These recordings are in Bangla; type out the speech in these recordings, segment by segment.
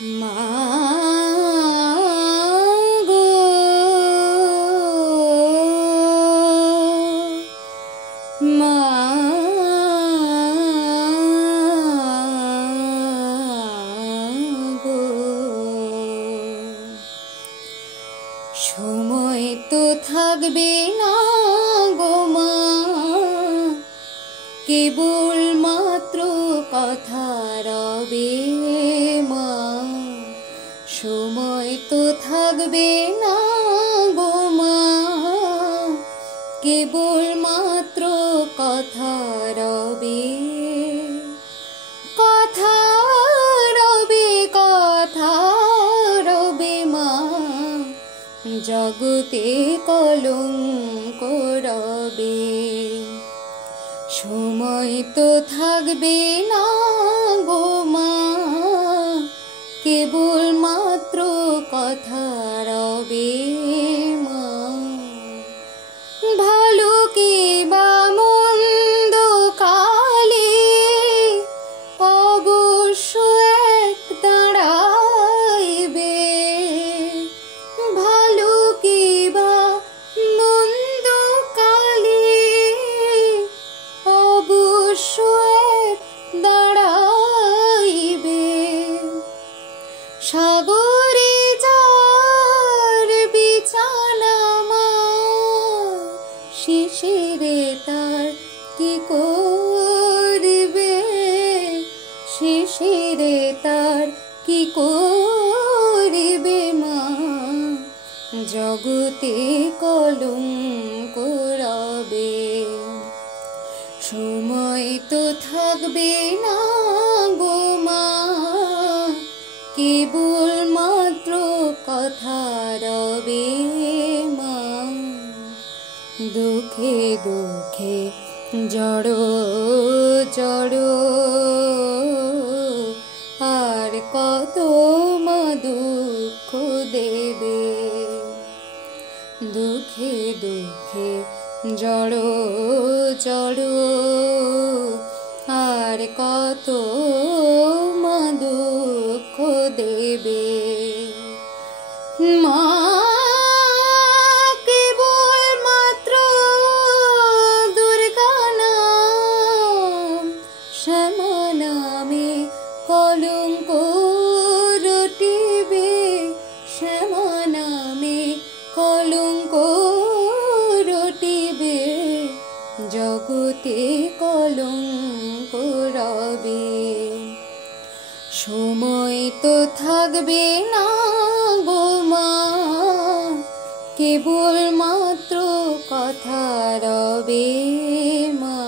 মাগো মাগো সময় তো থাকবে না গো মা, কেবল মাত্র কথা রবে মা। সময় তো থাকবে না গো মা, কেবল মাত্র কথা রবে। কথা রবে, কথা রবে মা, জগতে কলঙ্ক রবে। সময় তো থাকবে না গো মা, কেবল মাত্র কথা রবে মা। ভালো কি বা মন্দ কালে অবশ্য এক দাঁড়াইবে। ভালো কি বা মন্দ কালে অবশ্য এক দাঁড়াইবে। সাগরে যার বিছানা মা, শিশিরে তার কি করিবে। শিশিরে তার কি করিবে মা, জগতে কলঙ্ক রবে। সময় তো থাকবে না গো মা, কেবল মাত্র কথা রবে মা। দুঃখে দুঃখে জড়ো জড়ো আর কত মা দুঃখ দেবে। দুঃখে দুঃখে জড়ো জড়ো আর কত মা দুঃখ দেবে। মা কেবল মাত্র দুর্গা নাম, শ্যামা নামে কলঙ্ক রটিবে। শ্যামা নামে কলঙ্ক রটিবে, জগতে কলঙ্ক রবে। সময় তো থাকবে না গো মা, কেবল মাত্র কথা রবে মা।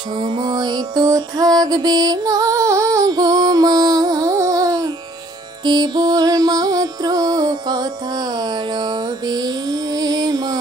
সময় তো থাকবে না গো মা, কেবল মাত্র কথা রবে মা।